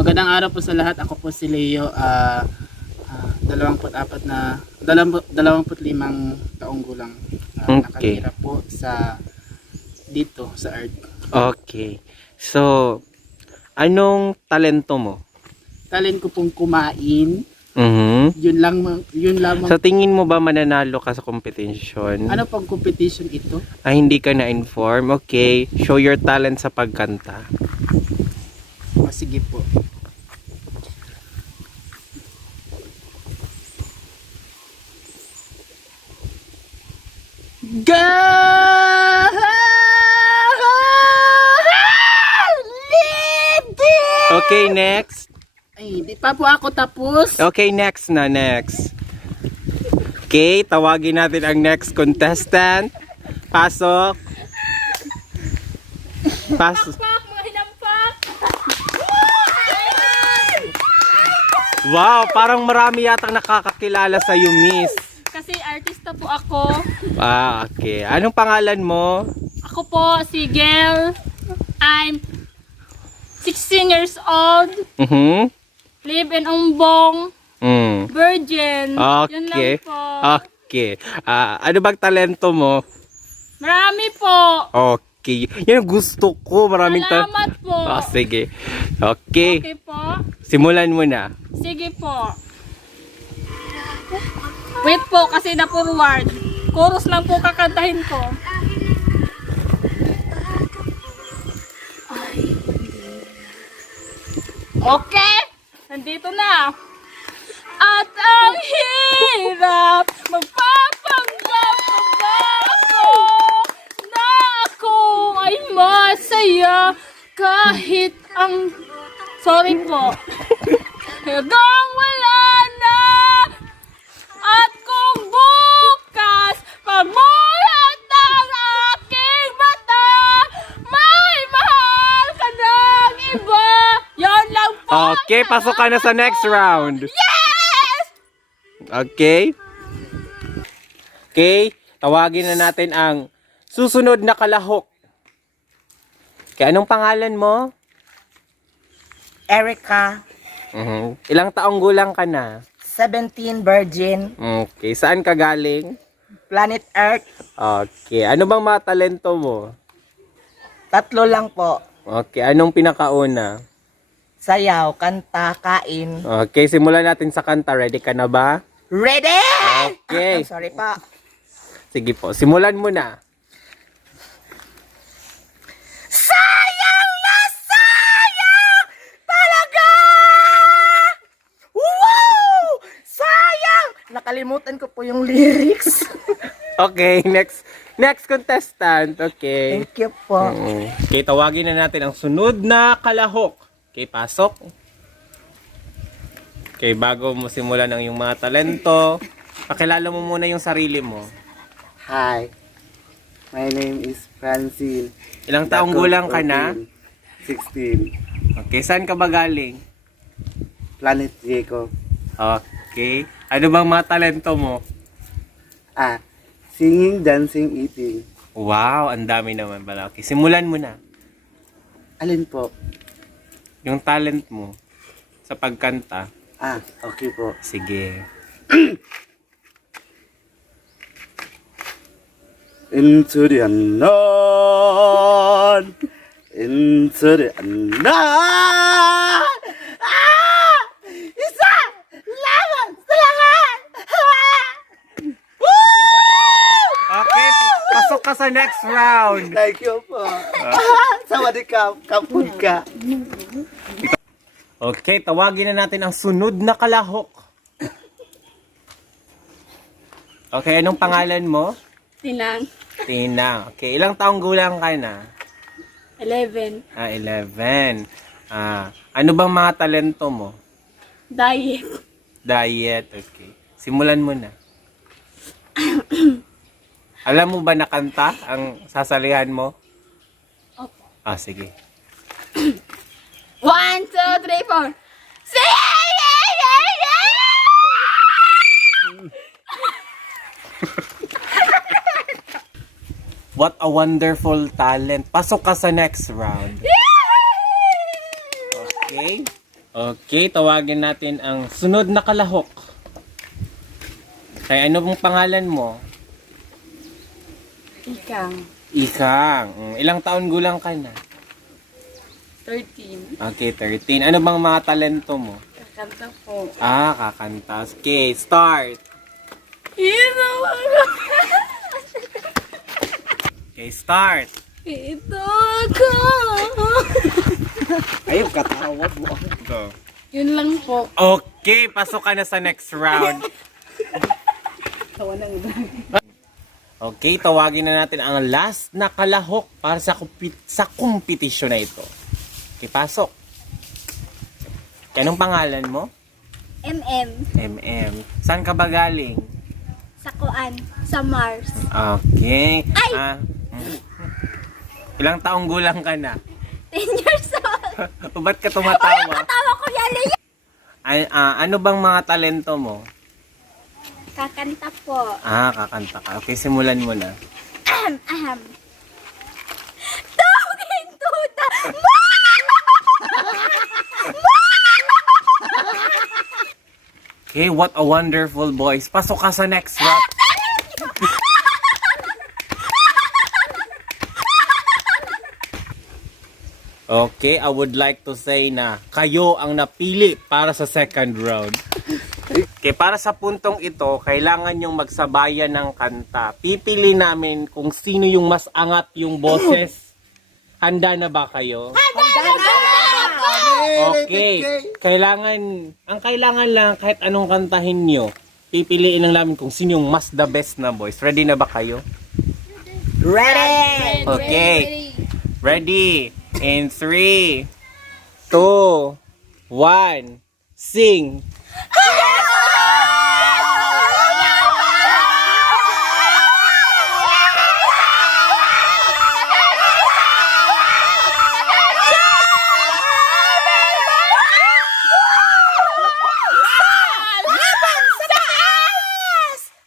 Magandang araw po sa lahat. Ako po si Leo. 25 taong gulang. Okay. Nakatira po dito sa Earth. Okay. So, anong talento mo? Talent ko pong kumain. Mhm. Yun lamang. Sa tingin mo ba mananalo ka sa competition? Ano pang competition ito? Hindi ka na-inform? Okay. Show your talent sa pagkanta. Sige po. Okay, next. Ay, di pa po ako tapos. Okay, next na, next. Okay, tawagin natin ang next contestant. Pasok. Pasok. Wow, parang marami yatang nakakakilala sa iyo, Miss. Kasi artista po ako. Okay. Anong pangalan mo? Ako po si Gel. I'm 16 years old. Mhm. Live in Umbong. Mm. Virgin. Yun lang Okay. po. Okay. Ano bang talento mo? Marami po. Okay. Yan ang gusto ko. Maraming Salamat po. sige. Okay. Okay po. Simulan mo na. Sige po. Wait po kasi na-forward. Chorus lang po kakantahin ko. Okay. Nandito na. At ang hirap magpapanggap pa ako na ako ay masaya kahit ang sorry po. Hanggang wala na. At kung bukas pamulat ng aking mata, may mahal ka ng iba. Yan lang po. Okay, pasok ka na sa next round. Yes! Okay? Okay, tawagin na natin ang susunod na kalahok. Okay, anong pangalan mo? Erica, Ilang taong gulang ka na? 17, virgin, Okay, saan ka galing? planet Earth, Okay, ano bang mga talento mo? 3 lang po. Okay, anong pinakauna? Sayaw, kanta, kain. Okay, simulan natin sa kanta. Ready ka na ba? Ready? Okay. I'm sorry pa. Sige po, simulan mo na. Sayang na sayang talaga! Wow! Sayang! Nakalimutan ko po yung lyrics. Okay, next contestant. Okay. Thank you po. Okay, tawagin na natin ang sunod na kalahok. Okay, pasok. Okay, bago mo simulan ang iyong mga talento, pakilala mo muna yung sarili mo. Hi, my name is Francine. Ilang taong gulang ka na? 16. Okay, saan ka ba galing? Planet Jacob. Okay. Ano bang mga talento mo? Singing, dancing, eating. Wow, ang dami naman pala. Okay, simulan mo na. Alin po? Yung talent mo sa pagkanta. Okay po. Sige. Into the unknown. Into the unknown. Isa! Laban! Salamat! Okay, pasok ka sa next round. Thank you po. Sawadee ka. Kapun ka. Okay, tawagin na natin ang sunod na kalahok. Okay, anong pangalan mo? Tinang. Tina. Okay, ilang taong gulang ka na? 11. 11. Ano bang mga talento mo? Diet. Diet, okay. Simulan mo na. Alam mo ba na kanta ang sasalihan mo? Opo. Sige. 1, 2, 3, 4. Say What a wonderful talent. Pasok ka sa next round. Okay? Okay, tawagin natin ang sunod na kalahok. Kaya ano pong pangalan mo? Ikang. Ikang. Ilang taon gulang ka na? 13. Okay, 13. Ano bang mga talento mo? Kakanta po. Kakanta. Okay, start. Okay, start. Ito ako. Ayaw, katawad mo. Go. Yun lang po. Okay, pasok ka na sa next round. Okay, tawagin na natin ang last na kalahok para sa kompetisyon na ito. Okay, pasok. Anong pangalan mo? MM. Saan ka ba galing? Sa Kuan, sa Mars. Okay. Ay! Ilang taong gulang ka na? 10 years old. O ba't ka tumatawa? Tawa ko yan. Ano bang mga talento mo? Kakanta po. Kakanta ka. Okay, simulan mo na. Ahem. Talking to the... Okay, what a wonderful voice. Pasok ka sa next round. Okay, I would like to say na kayo ang napili para sa second round. Okay, para sa puntong ito, kailangan yung magsabayan ng kanta. Pipili namin kung sino yung mas angat yung boses. Handa na ba kayo? Okay. Ang kailangan lang kahit anong kantahin nyo, pipiliin lang namin kung sino yung mas the best na voice. Ready na ba kayo? Ready! Okay. Ready. In 3, 2, 1, sing.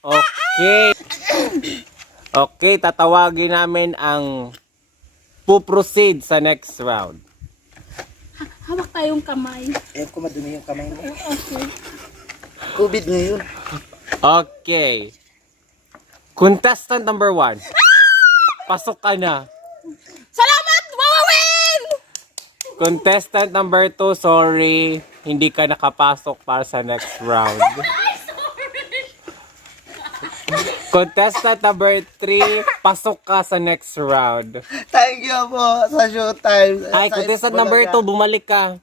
Okay. Okay, tatawagin namin ang puproceed sa next round. Hawak tayong kamay. Ayaw ko madumi yung kamay mo. Okay. COVID ngayon. Okay. Contestant number 1. Pasok ka na. Salamat! Wawawin! Contestant number 2, sorry. Hindi ka nakapasok para sa next round. Contestant number 3, pasok ka sa next round. Thank you po sa showtime. Ay, contestant number 2, bumalik ka.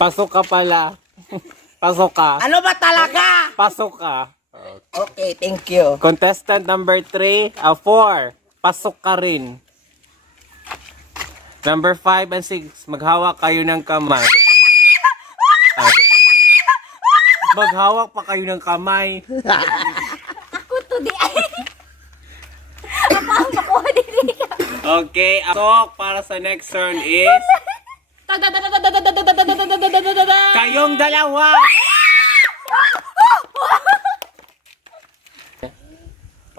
Pasok ka pala. Pasok ka. Ano ba talaga? Pasok ka. Okay, thank you. Contestant number 4, pasok ka rin. Number 5 and 6, maghawak kayo ng kamay. Ay. Maghawak pa kayo ng kamay. Ako to di ay. Kapag makuha din ka. Okay, pasok para sa next turn is kayong dalawa.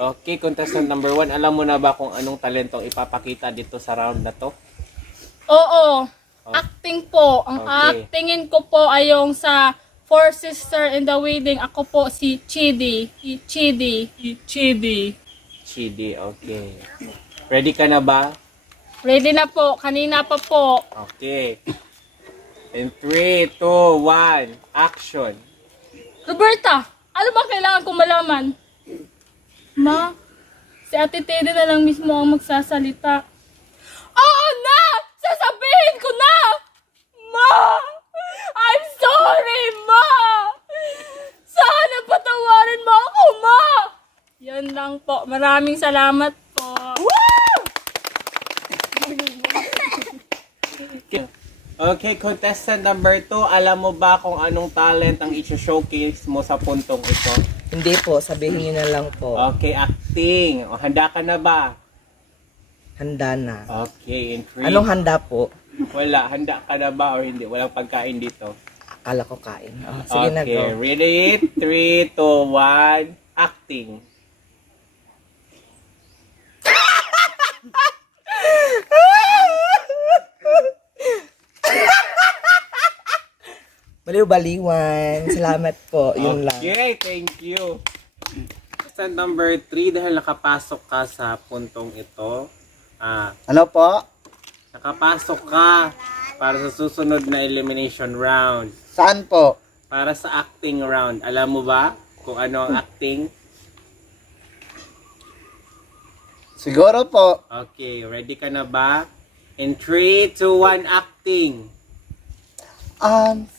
Okay, contestant number 1, alam mo na ba kung anong talentong ipapakita dito sa round na to? Oo. Acting po. Ang Okay. actingin ko po ay yung sa Four Sister in the Wedding. Ako po si Chidi. Chidi, okay. Ready ka na ba? Ready na po. Kanina pa po. Okay. In 3, 2, 1, action. Roberta, ano ba kailangan kong malaman? Ma, si Ate Tede na lang mismo ang magsasalita. Oo na! Sasabihin ko na! Ma! I'm sorry, Ma! Sana patawarin mo ako, Ma! Yan lang po. Maraming salamat po. Okay, contestant number 2, alam mo ba kung anong talent ang i-showcase mo sa puntong ito? Hindi po, sabihin niyo na lang po. Okay, acting. O, handa ka na ba? Handa na. Okay, in 3. Anong handa po? Wala, handa ka na ba or hindi? Walang pagkain dito. Akala ko kain. Oh, sige na, Okay, go. ready? 3, 2, 1, acting. Baliw-baliwan. Salamat po. Yun lang. Okay, thank you. Contestant number 3, dahil nakapasok ka sa puntong ito, Ano po? nakapasok ka para sa susunod na elimination round. Saan po? Para sa acting round. Alam mo ba kung ano ang acting? Siguro po. Okay, ready ka na ba? In 3, 2, 1, acting. Arms.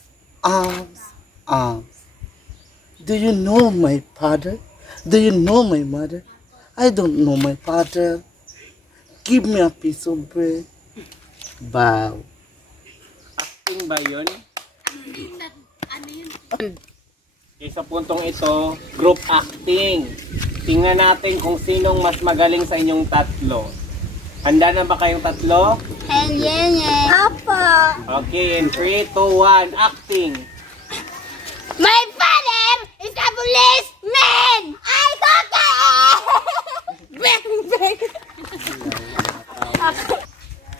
Do you know my father? Do you know my mother? I don't know my father. Give me a piece of bread. Bow. Acting ba yun? Okay, sa puntong ito, group acting. Tingnan natin kung sinong mas magaling sa inyong tatlo. Handa na ba kayong tatlo? Apa. Okay, in 3, 2, 1, acting. My father is a policeman. I got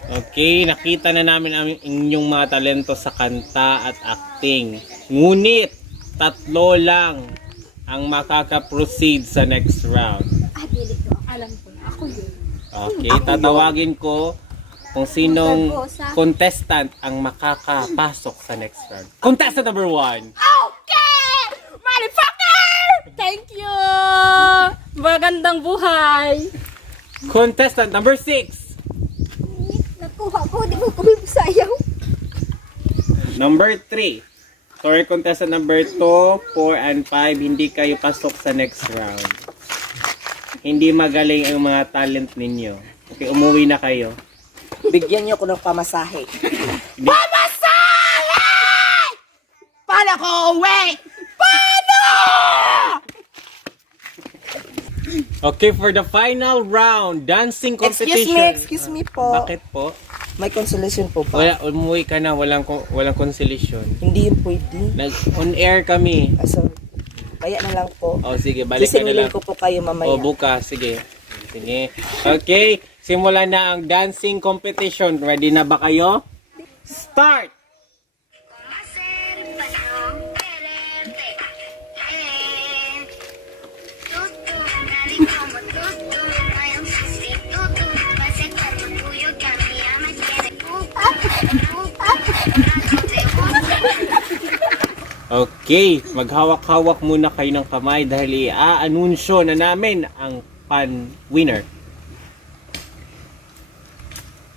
Okay, nakita na namin ang inyong mga talento sa kanta at acting. Ngunit, tatlo lang ang makaka-proceed sa next round. Alam ko na. Ako yun. Okay, tatawagin ko kung sinong contestant ang makakapasok sa next round. Contestant number 1. Okay! Motherfucker! Thank you! Magandang buhay! Contestant number 6. Nakuha ko, di mo kami sayaw. Number 3. Sorry, contestant number 2, 4, and 5. Hindi kayo pasok sa next round. Hindi magaling ang mga talent ninyo. Okay, umuwi na kayo. Bigyan niyo ko ng pamasahe. Hindi- Paano ko uwi? Okay, for the final round, dancing competition. Excuse me po. Bakit po? May consolation po ba? Wala, umuwi ka na, walang consolation. Hindi yun pwede. On air kami. Sorry. Kaya na lang po. Oh, sige, balik ka na Sisingilin lang. ko po kayo mamaya. O, bukas. Sige. Sige. Okay, simulan na ang dancing competition. Ready na ba kayo? Start! Okay, maghawak-hawak muna kayo ng kamay dahil i-anunsyo na namin ang pan-winner.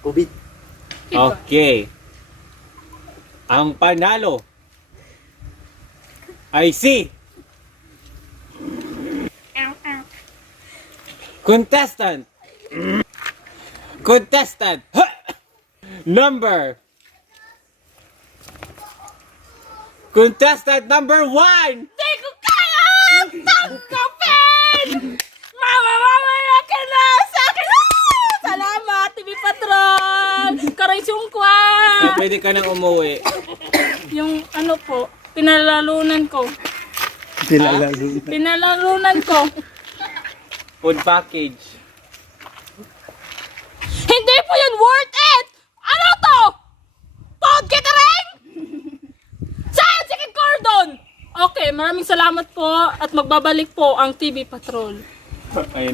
Kubit. Okay. Ang panalo ay si contestant number contestant number 1. Di ko kaya! Tanggapin! Mawawala ka na sa akin! Ah! Salamat, TV Patron! Karay sungkwa! So, pwede ka nang umuwi. Yung ano po, pinalalunan ko. Pinalalunan ko. Food package. Hindi po yun worth it! Ano to? Pod catering? Saan si Kid Cordon? Okay, maraming salamat po at magbabalik po ang TV Patrol. Ayun na.